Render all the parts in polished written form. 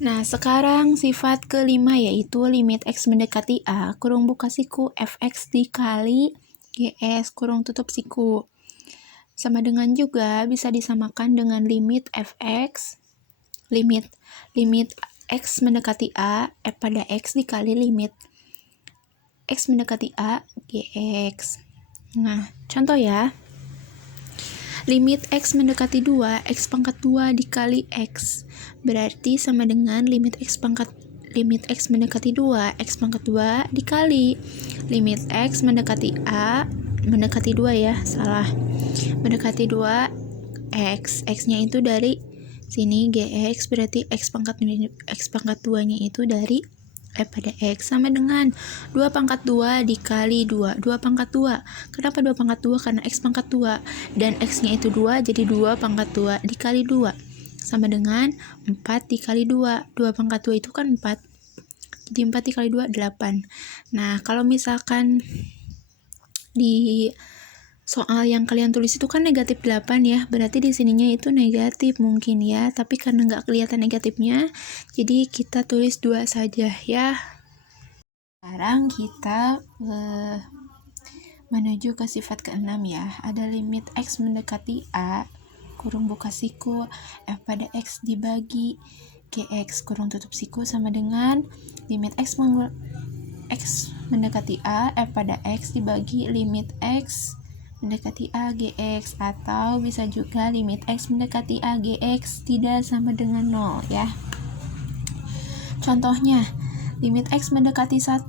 Nah, sekarang sifat kelima yaitu limit X mendekati A, kurung buka siku, Fx dikali GS, kurung tutup siku. Sama dengan juga bisa disamakan dengan limit Fx, limit X mendekati A, F pada X dikali limit X mendekati A, GX. Nah, contoh ya. Limit X mendekati 2, X pangkat 2 dikali X. Berarti sama dengan limit X mendekati 2, X pangkat 2 dikali limit X mendekati A, mendekati 2 ya, salah. Mendekati 2, X-nya itu dari sini, GX, berarti X pangkat 2-nya itu dari F pada X, sama dengan 2 pangkat 2 dikali 2. 2 pangkat 2. Kenapa 2 pangkat 2? Karena X pangkat 2. Dan X-nya itu 2, jadi 2 pangkat 2 dikali 2. Sama dengan 4 dikali 2. 2 pangkat 2 itu kan 4. Jadi 4 dikali 2, 8. Nah, kalau misalkan di soal yang kalian tulis itu kan negatif 8 ya, berarti di sininya itu negatif mungkin ya, tapi karena nggak kelihatan negatifnya, jadi kita tulis 2 saja ya. Sekarang kita menuju ke sifat ke-6 ya, ada limit X mendekati A, kurung buka siku, F pada X dibagi GX, kurung tutup siku, sama dengan limit X mendekati A, F pada X dibagi limit X mendekati A, GX, atau bisa juga limit X mendekati A, GX tidak sama dengan 0 ya. Contohnya, limit X mendekati 1,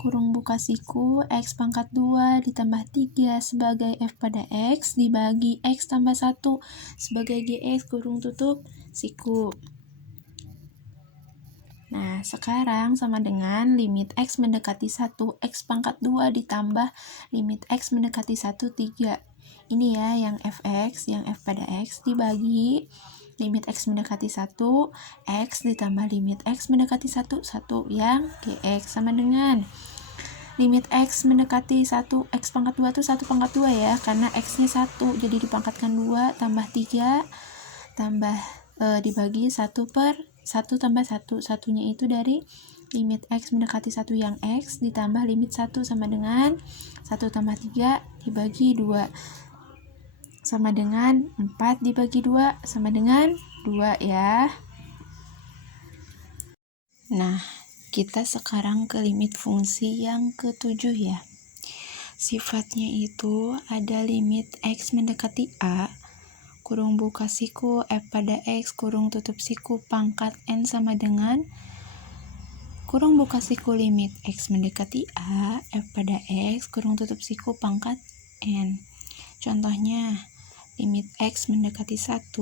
kurung buka siku, X pangkat 2 ditambah 3 sebagai F pada X dibagi X tambah 1 sebagai GX, kurung tutup siku. Nah, sekarang sama dengan limit X mendekati 1, X pangkat 2 ditambah limit X mendekati 1, 3. Ini ya, yang Fx, yang F pada X dibagi limit X mendekati 1, X ditambah limit X mendekati 1, 1, yang Gx, sama dengan limit X mendekati 1, X pangkat 2 itu 1 pangkat 2 ya, karena X-nya 1, jadi dipangkatkan 2, tambah 3, tambah dibagi 1 per 1 tambah 1, satunya itu dari limit X mendekati 1 yang X ditambah limit 1 sama dengan 1 tambah 3 dibagi 2 sama dengan 4 dibagi 2 sama dengan 2 ya. Nah, kita sekarang ke limit fungsi yang ke-7 ya. Sifatnya itu ada limit X mendekati A, kurung buka siku, F pada X, kurung tutup siku, pangkat N sama dengan kurung buka siku limit X mendekati A, F pada X, kurung tutup siku, pangkat N. Contohnya, limit X mendekati 1,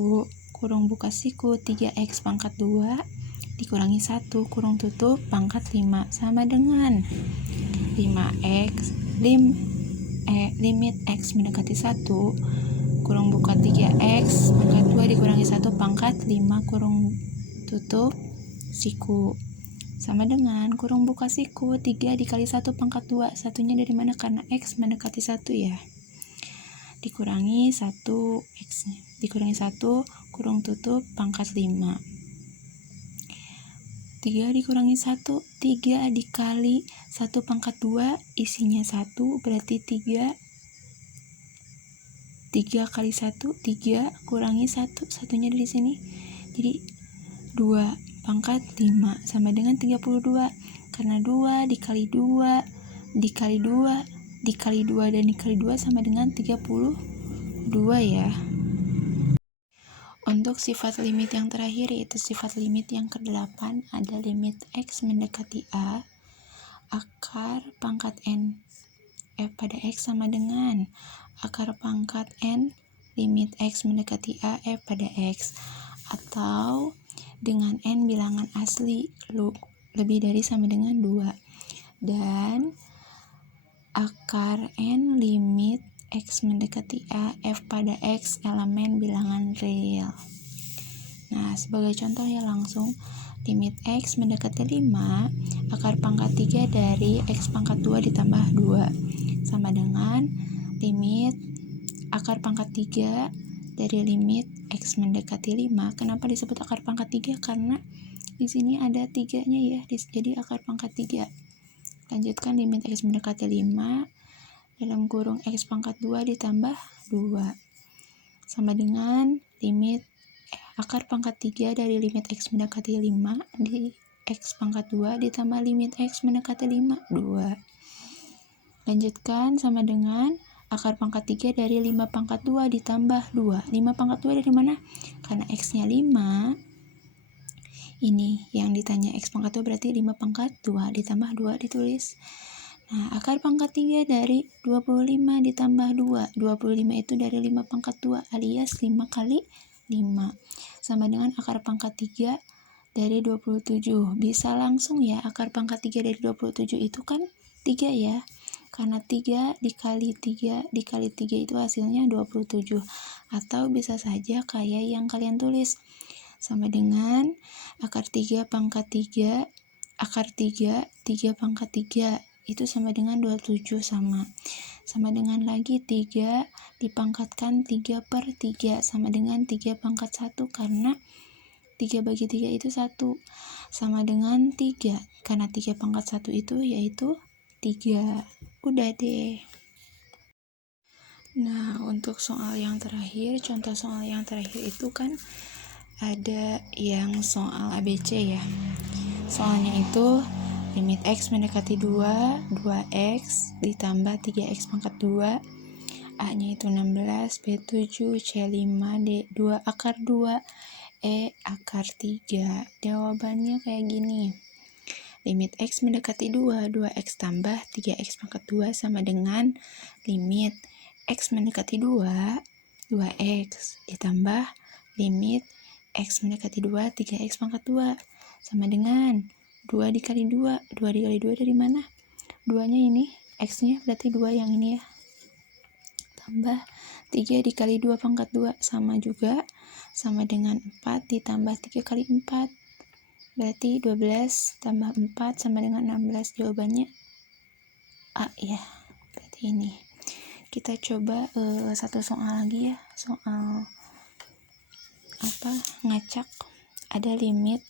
kurung buka siku, 3X pangkat 2, dikurangi 1, kurung tutup, pangkat 5, sama dengan 5X, limit X mendekati 1, kurung buka 3X pangkat 2 dikurangi 1 pangkat 5 kurung tutup siku, sama dengan kurung buka siku 3 dikali 1 pangkat 2, satunya dari mana? Karena X mendekati 1 ya, dikurangi 1 X nya dikurangi 1 kurung tutup pangkat 5, 3 dikurangi 1, 3 dikali 1 pangkat 2 isinya 1, berarti 3 kali 1, 3 kurangi 1, satunya dari sini, jadi 2 pangkat 5 sama dengan 32, karena 2 dikali 2 dikali 2 dikali 2 dan dikali 2 sama dengan 32 ya. Untuk sifat limit yang terakhir yaitu sifat limit yang ke-8, ada limit X mendekati A, akar pangkat N F pada X sama dengan akar pangkat N limit X mendekati A F pada X, atau dengan N bilangan asli lebih dari sama dengan 2, dan akar N limit X mendekati A F pada X elemen bilangan real. Nah, sebagai contoh ya, langsung limit X mendekati 5, akar pangkat 3 dari X pangkat 2 ditambah 2 sama dengan limit akar pangkat 3 dari limit X mendekati 5. Kenapa disebut akar pangkat 3? Karena di sini ada 3-nya ya, jadi akar pangkat 3. Lanjutkan limit X mendekati 5 dalam kurung X pangkat 2 ditambah 2. Sama dengan limit akar pangkat 3 dari limit X mendekati 5 di X pangkat 2 ditambah limit X mendekati 5, 2. Lanjutkan sama dengan akar pangkat 3 dari 5 pangkat 2 ditambah 2. 5 pangkat 2 dari mana? Karena X-nya 5. Ini yang ditanya X pangkat 2 berarti 5 pangkat 2 ditambah 2 ditulis. Nah, akar pangkat 3 dari 25 ditambah 2. 25 itu dari 5 pangkat 2 alias 5 kali 5. Sama dengan akar pangkat 3 dari 27. Bisa langsung ya, akar pangkat 3 dari 27 itu kan 3 ya. Karena 3 dikali 3 dikali 3 itu hasilnya 27. Atau bisa saja kayak yang kalian tulis. Sama dengan akar 3 pangkat 3, akar 3, 3 pangkat 3. Itu sama dengan 27 sama. Sama dengan lagi 3 dipangkatkan 3 per 3 sama dengan 3 pangkat 1 karena 3 bagi 3 itu 1 sama dengan 3 karena 3 pangkat 1 itu yaitu 3. Udah deh. Nah, untuk soal yang terakhir, contoh soal yang terakhir itu kan ada yang soal ABC ya. Soalnya itu limit X mendekati 2, 2X ditambah 3X pangkat 2, A-nya itu 16, B 7, C 5, D 2 akar 2, E akar 3. Jawabannya kayak gini. Limit X mendekati 2, 2X tambah 3X pangkat 2 sama dengan limit X mendekati 2, 2X ditambah limit X mendekati 2, 3X pangkat 2 sama dengan 2 dikali 2. 2 dikali 2 dari mana? 2-nya ini, X-nya berarti 2 yang ini ya. Tambah 3 dikali 2 pangkat 2 sama juga, sama dengan 4 ditambah 3 kali 4. Berarti 12 tambah 4 sama dengan 16. Jawabannya A ya. Berarti ini. Kita coba satu soal lagi ya. Soal ngacak. Ada limit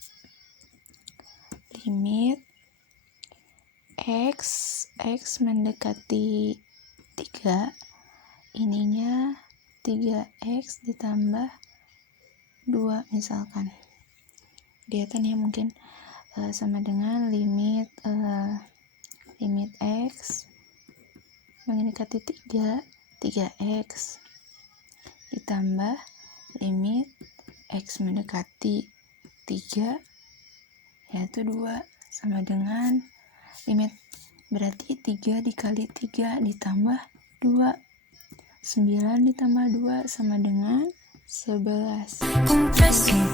X mendekati 3, ininya 3X ditambah 2 misalkan. Kelihatan ya mungkin sama dengan limit X mendekati 3, 3X ditambah limit X mendekati 3 yaitu 2 sama dengan limit, berarti 3 dikali 3 ditambah 2, 9 ditambah 2 sama dengan 11.